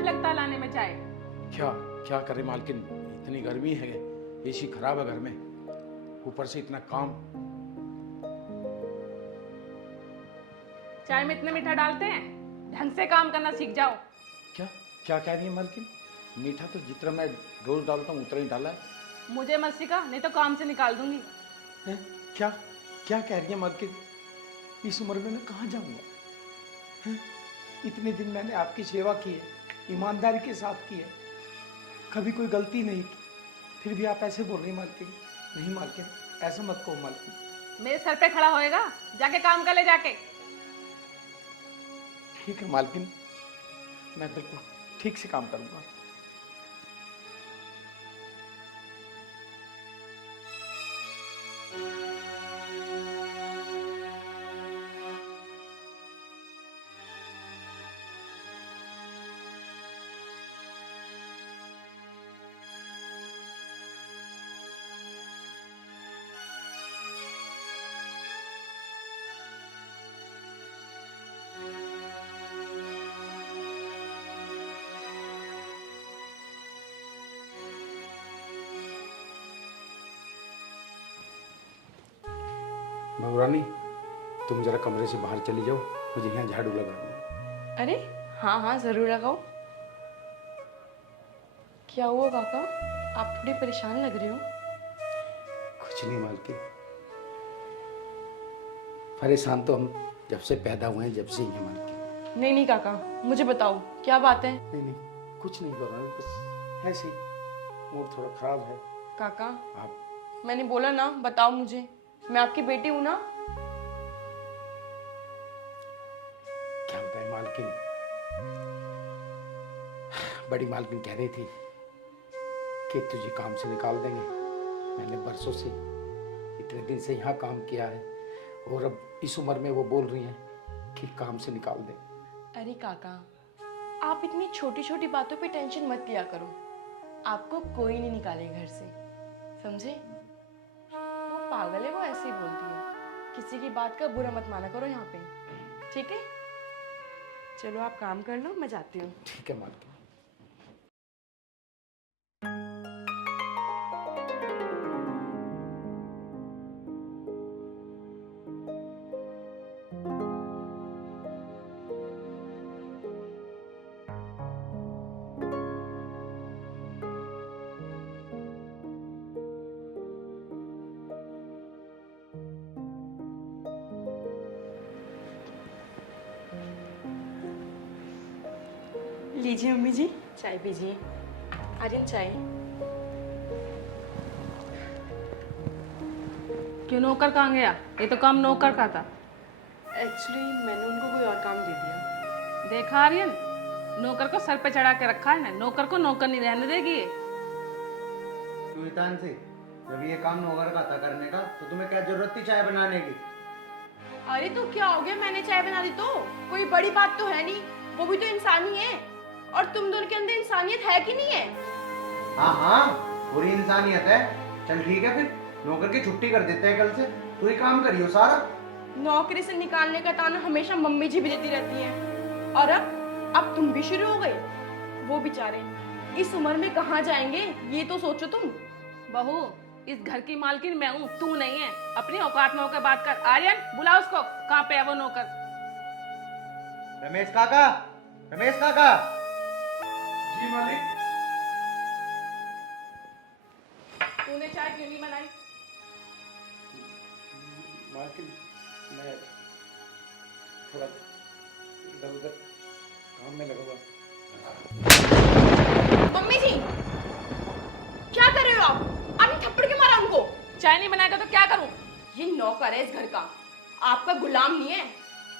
नहीं लगता लाने में चाय। क्या क्या करे मालकिन, इतनी गर्मी है, एसी खराब है घर में, ऊपर से इतना काम। चाय में इतने मीठा डालते हैं, ढंग से काम करना सीख जाओ। क्या क्या कह रही है मालकिन? मीठा तो जितना मैं रोज डालता हूँ उतना ही डाला है। मुझे मत सिखा, नहीं तो काम से निकाल दूंगी। हैं? क्या क्या कह रही है मालकिन? इस उम्र में मैं कहाँ जाऊंगा? हैं? इतने दिन मैंने आपकी सेवा की है, ईमानदारी के साथ की है, कभी कोई गलती नहीं की, फिर भी आप ऐसे बोल रही मालकिन। नहीं मालकिन, ऐसा मत कहो मालकिन। मेरे सर पे खड़ा होएगा, जाके काम कर ले जाके। ठीक है मालकिन, मैं बिल्कुल ठीक से काम करूंगा। बहुरानी, तुम जरा कमरे से बाहर चली जाओ, मुझे यहाँ झाड़ू लगाना है। अरे हाँ हाँ जरूर लगाओ। क्या हुआ काका, आप थोड़ी परेशान लग रहे हो। कुछ नहीं मालकिन, परेशान तो हम जब से पैदा हुए हैं, जब से ही हैं मालकिन। नहीं नहीं काका, मुझे बताओ क्या बात है। नहीं, कुछ नहीं कर रहा हूँ, बस ऐसे ही मूड थोड़ा खराब है। काका आप मैंने बोला ना, बताओ मुझे, मैं आपकी बेटी हूं ना। क्या बताए मालकिन, बड़ी मालकिन कह रही थी कि तुझे काम से निकाल देंगे। मैंने बरसों से, इतने दिन से यहाँ काम किया है, और अब इस उम्र में वो बोल रही हैं कि काम से निकाल दें। अरे काका, आप इतनी छोटी छोटी बातों पे टेंशन मत लिया करो, आपको कोई नहीं निकाले घर से, समझे। वो पागल है, वो ऐसे ही बोलती है, किसी की बात का बुरा मत माना करो यहाँ पे, ठीक है। चलो आप काम कर लो, मैं जाती हूँ। ठीक है मालकिन। लीजिए मम्मी जी, चाय पीजिए। आर्यन चाय। क्यों, नौकर कहाँ गया? ये तो काम नौकर का था। एक्चुअली मैंने उनको कोई और काम दे दिया। देखा आर्यन, नौकर को सर पे चढ़ा के रखा है ना, नौकर को नौकर नहीं रहने देगी ये। क्यों हितान से, जब ये काम नौकर का था करने का, तो तुम्हें क्या जरूरत थी चाय बनाने की? अरे तो क्या हो गया, मैंने चाय बना दी तो कोई बड़ी बात तो है नहीं, वो भी तो इंसान ही है। और तुम दोनों के अंदर इंसानियत है कि नहीं है? हाँ हाँ, पूरी इंसानियत है। चल ठीक है, फिर नौकर की छुट्टी कर देते हैं कल से, तू ही काम करियो सारा। नौकरी से निकालने का ताना हमेशा मम्मी जी भी देती रहती हैं, और अब तुम भी शुरू हो गए। वो बेचारे इस उम्र में कहाँ जाएंगे, ये तो सोचो तुम। बहू, इस घर की मालकिन मैं हूँ, तू नहीं है। अपनी औकात में होकर बात कर। आर्यन, बुला उसको, कहाँ पे है वो नौकर? रमेश काका, रमेश काका। जी मालिक। तूने चाय क्यों नहीं बनाई? मालकिन, मैं थोड़ा इधर उधर काम में लगा हुआ। मम्मी जी क्या कर रहे हो आप? आपने थप्पड़ क्यों मारा उनको? चाय नहीं बनाएगा तो क्या करूं? ये नौकर है इस घर का, आपका गुलाम नहीं है,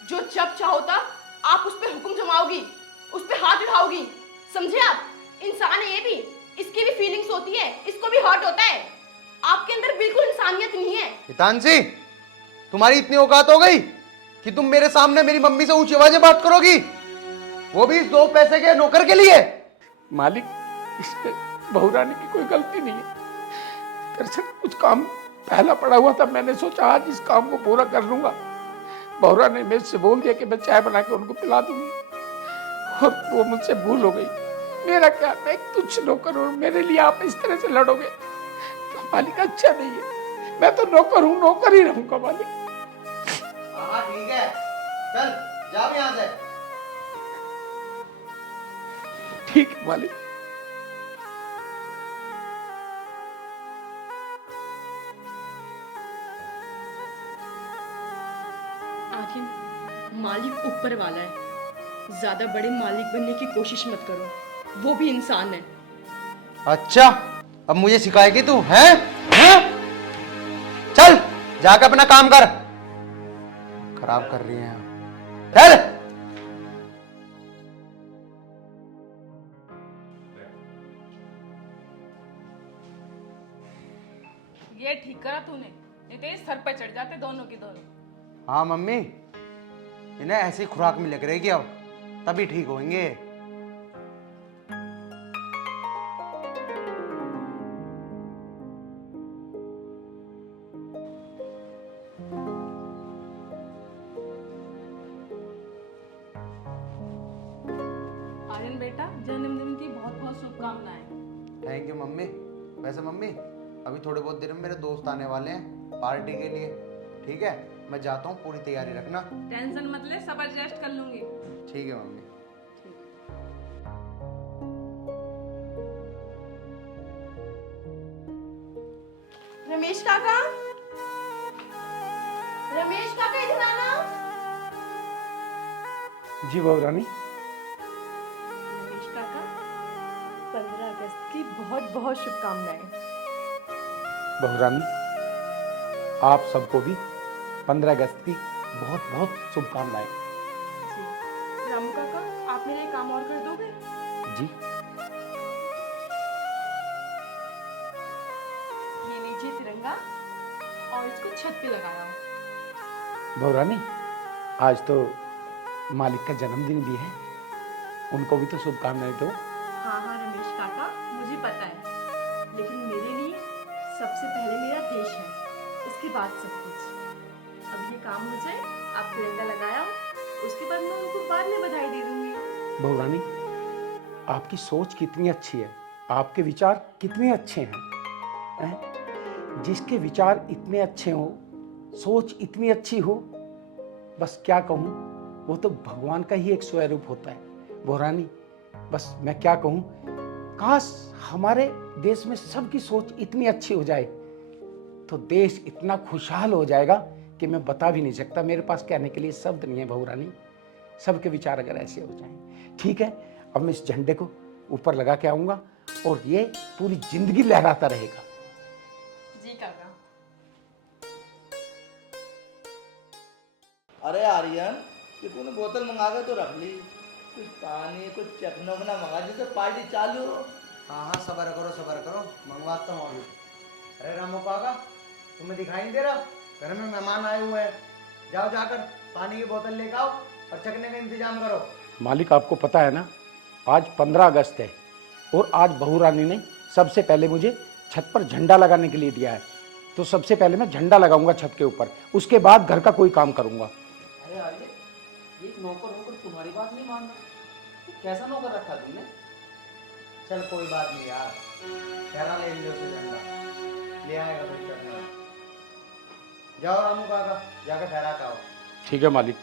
जो जब चाहो तब आप उस पे हुक्म जमाओगी, उस पे हाथ उठाओगी, समझे आप। इंसान है ये भी, इसकी भी फीलिंग्स होती है, इसको भी हर्ट होता है। आपके अंदर बिल्कुल इंसानियत नहीं है। हितांशी, तुम्हारी इतनी औकात हो गई कि तुम मेरे सामने मेरी मम्मी से ऊंची आवाज में बात करोगी, वो भी 2 पैसे के नौकर के लिए? मालिक, इसमें बहुरानी की कोई गलती नहीं है। दरअसल कुछ काम पहला पड़ा हुआ था, मैंने सोचा आज इस काम को पूरा कर लूंगा। बहुरानी ने मेरे से बोल दिया कि मैं चाय बना के उनको पिला दूंगी, और वो मुझसे भूल हो गई। मेरा क्या, मैं तुच्छ नौकर हूँ, मेरे लिए आप इस तरह से लड़ोगे तो मालिक अच्छा नहीं है। मैं तो नौकर हूँ, नौकर ही रहूंगा मालिक। हाँ ठीक है, चल जा भी यहाँ से। ठीक है मालिक। आखिर मालिक ऊपर वाला है, ज्यादा बड़े मालिक बनने की कोशिश मत करो, वो भी इंसान है। अच्छा, अब मुझे सिखाएगी तू, हैं? हैं? चल जाकर अपना काम कर, खराब कर रही है। चल। ये ठीक करा तूने, नहीं तो ये सर पे चढ़ जाते दोनों की दोनों। हाँ मम्मी, इन्हें ऐसी खुराक में लग रहेगी अब, तभी ठीक होंगे। आर्यन बेटा, जन्मदिन की बहुत बहुत शुभकामनाएं। Thank you mummy. वैसे मम्मी, अभी थोड़े बहुत देर में मेरे दोस्त आने वाले हैं पार्टी के लिए, ठीक है? मैं जाता हूँ, पूरी तैयारी रखना। टेंशन मत ले, सब एडजस्ट कर लूंगी। ठीक है मम्मी। रमेश काका, रमेश काका इधर आना। जी बहू रानी। रमेश काका, 15 अगस्त की बहुत बहुत शुभकामनाएं। बहू रानी, आप सबको भी 15 अगस्त की बहुत बहुत शुभकामनाएं। जी। रामू काका, आप मेरे लिए काम और कर दोगे? जी। ये लीजिए तिरंगा और इसको छत पे लगाया हूँ। बहू रानी, आज तो मालिक का जन्मदिन भी है, उनको भी तो शुभकामनाएं दो। हाँ हाँ रमेश काका, मुझे पता है, लेकिन मेरे लिए सबसे पहले मेरा देश है, उसके बाद सब कुछ। अब ये काम हो जाए, आप तिरंगा लगाया हो, उसके बाद मैं उनको बाद में बधाई दे दूंगी। बहू रानी, आपकी सोच कितनी अच्छी है, आपके विचार कितने अच्छे हैं? जिसके विचार इतने अच्छे हो, सोच इतनी अच्छी हो, बस क्या कहूँ, वो तो भगवान का ही एक स्वरूप होता है। बहू रानी, बस मैं क्या कहूँ, काश हमारे देश में सबकी सोच इतनी अच्छी हो जाए तो देश इतना खुशहाल हो जाएगा कि मैं बता भी नहीं सकता। मेरे पास कहने के लिए शब्द नहीं है बहू रानी, सबके विचार अगर ऐसे हो जाएं। ठीक है, अब मैं इस झंडे को ऊपर लगा के आऊंगा और ये पूरी जिंदगी लहराता रहेगा। जी काका। अरे आर्यन, ये तूने बोतल मंगा के तो रख ली, कुछ पानी कुछ चखना वखना मंगा जिससे पार्टी चालू हो। हाँ हाँ, सबर करो, मंगवाता हूँ अभी। अरे रामू काका, तुम्हें दिखाई नहीं दे रहा? घर में मेहमान आए हुए हैं, जाओ जाकर पानी की बोतल लेकर आओ और चखने का इंतजाम करो। मालिक, आपको पता है ना, आज 15 अगस्त है और आज बहू रानी ने सबसे पहले मुझे छत पर झंडा लगाने के लिए दिया है, तो सबसे पहले मैं झंडा लगाऊंगा छत के ऊपर, उसके बाद घर का कोई काम करूंगा। अरे आर्यन, ये नौकर होकर तुम्हारी बात नहीं मान रहा, कैसा नौकर रखा तुमने? चल कोई बात नहीं यार, ठहरा ले लियो से झंडा, ले आएगा कोई करना। जाओ रामू काका, जाकर ठहरा के आओ। ठीक है मालिक।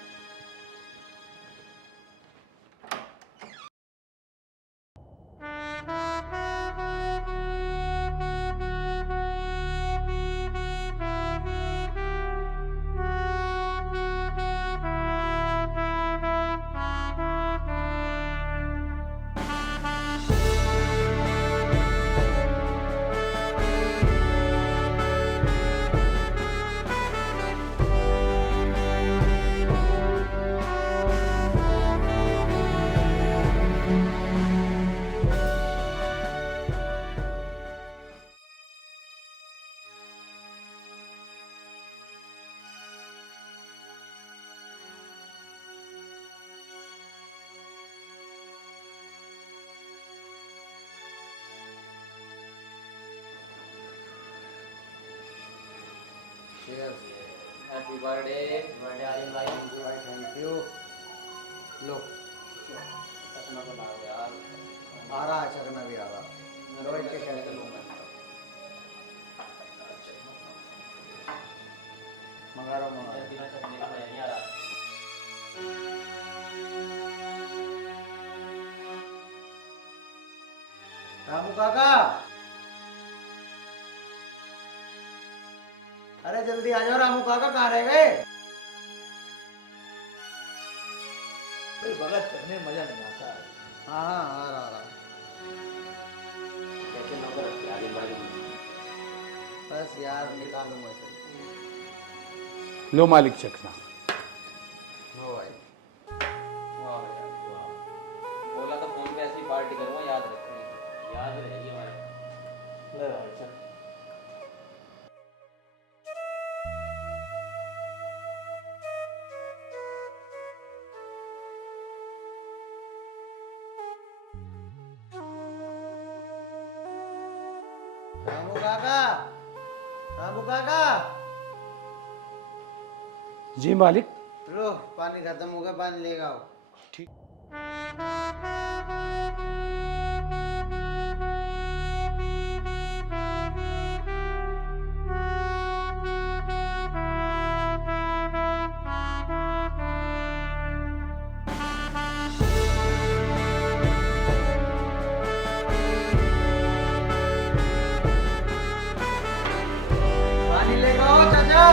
हैप्पी बर्थडे आर्यन भाई। Thank you. लो। अपना बनाओ यार। आ रहा है, चखना भी आ रहा। लो बैठ के क्या करूँगा, मंगा रहा हूँ। रामू काका, अरे जल्दी आ जाओ। रामू काका कहाँ रह गए? बगैर चखने में मजा नहीं आता। हाँ हाँ, आ रहा आ रहा। बस यार निकाल दूंगा इसे। लो मालिक चखना। लो भाई। वाह यार, वाह। बोला था फोन पे ऐसी पार्टी करूंगा, याद रखनी, याद रहेगी हमारे। ले भाई चल। रामू काका, रामू काका, जी मालिक। लो पानी खत्म हो गया, पानी लेके आओ। ठीक। पानी लेके आओ चाचा।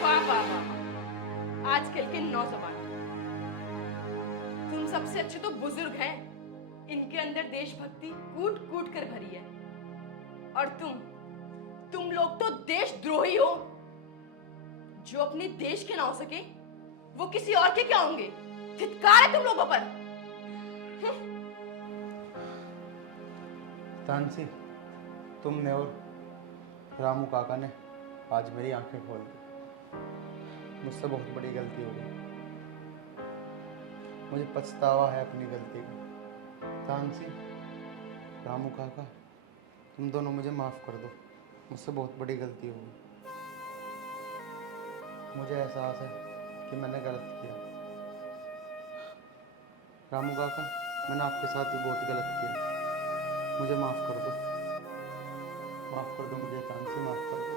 वाह वाह वाह वाह। आजकल के नौजवान, तुम सबसे अच्छे तो बुजुर्ग हैं, इनके अंदर देशभक्ति कूट कूट कर भरी है। और तुम लोग तो देशद्रोही हो। जो अपने देश के ना हो सके वो किसी और के क्या होंगे। धिक्कार है तुम लोगों पर। तानसी, तुमने और रामू काका ने आज मेरी आंखें खोल दी। मुझसे बहुत बड़ी गलती हो गई। मुझे पछतावा है अपनी गलती का। तानसी, रामू काका, तुम दोनों मुझे माफ़ कर दो। मुझसे बहुत बड़ी गलती हो गई। मुझे एहसास है कि मैंने गलत किया। रामू काका, मैंने आपके साथ भी बहुत गलत किया। मुझे माफ़ कर दो। माफ़ कर दो मुझे तानसी, माफ़ कर दो।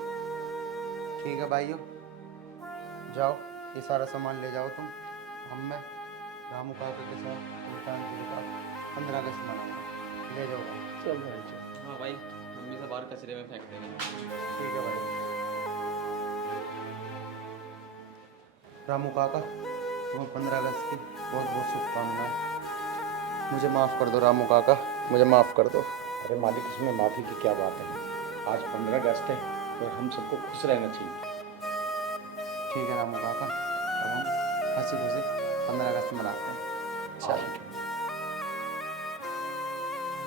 ठीक है भाइयों, जाओ ये सारा सामान ले जाओ तुम। मैं रामू काका के साथ तानसी के साथ 15 अगस्त मनाऊंगा। ले जाओ। चल भाई चल। हाँ भाई, मम्मी से बाहर कचरे में फेंक देंगे। ठीक है भाई। रामू काका, तुम्हें 15 अगस्त की बहुत बहुत शुभकामनाएं। मुझे माफ़ कर दो रामू काका, मुझे माफ़ कर दो। अरे मालिक, इसमें माफ़ी की क्या बात है। आज 15 अगस्त है और हम सबको खुश रहना चाहिए। ठीक है रामू काका, अब हम हंसी खुशी 15 अगस्त मनाते हैं। चलो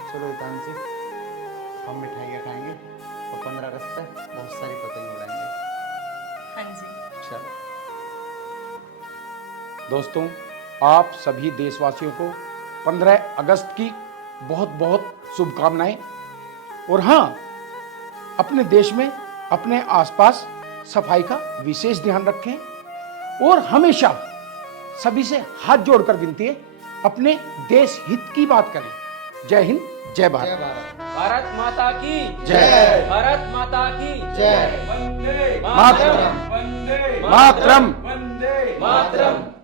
चलो तानसी, हम मिठाइयाँ खाएंगे और 15 अगस्त पे बहुत सारी पतंग उड़ाएंगे। हाँ जी। चलो दोस्तों, आप सभी देशवासियों को 15 अगस्त की बहुत बहुत शुभकामनाएं। और हाँ, अपने देश में अपने आसपास सफाई का विशेष ध्यान रखें और हमेशा सभी से हाथ जोड़कर विनती है, अपने देश हित की बात करें। जय हिंद, जय भारत। जय भारत। भारत माता की जय। भारत माता की जय। मातरम, वंदे मातरम। मातरम।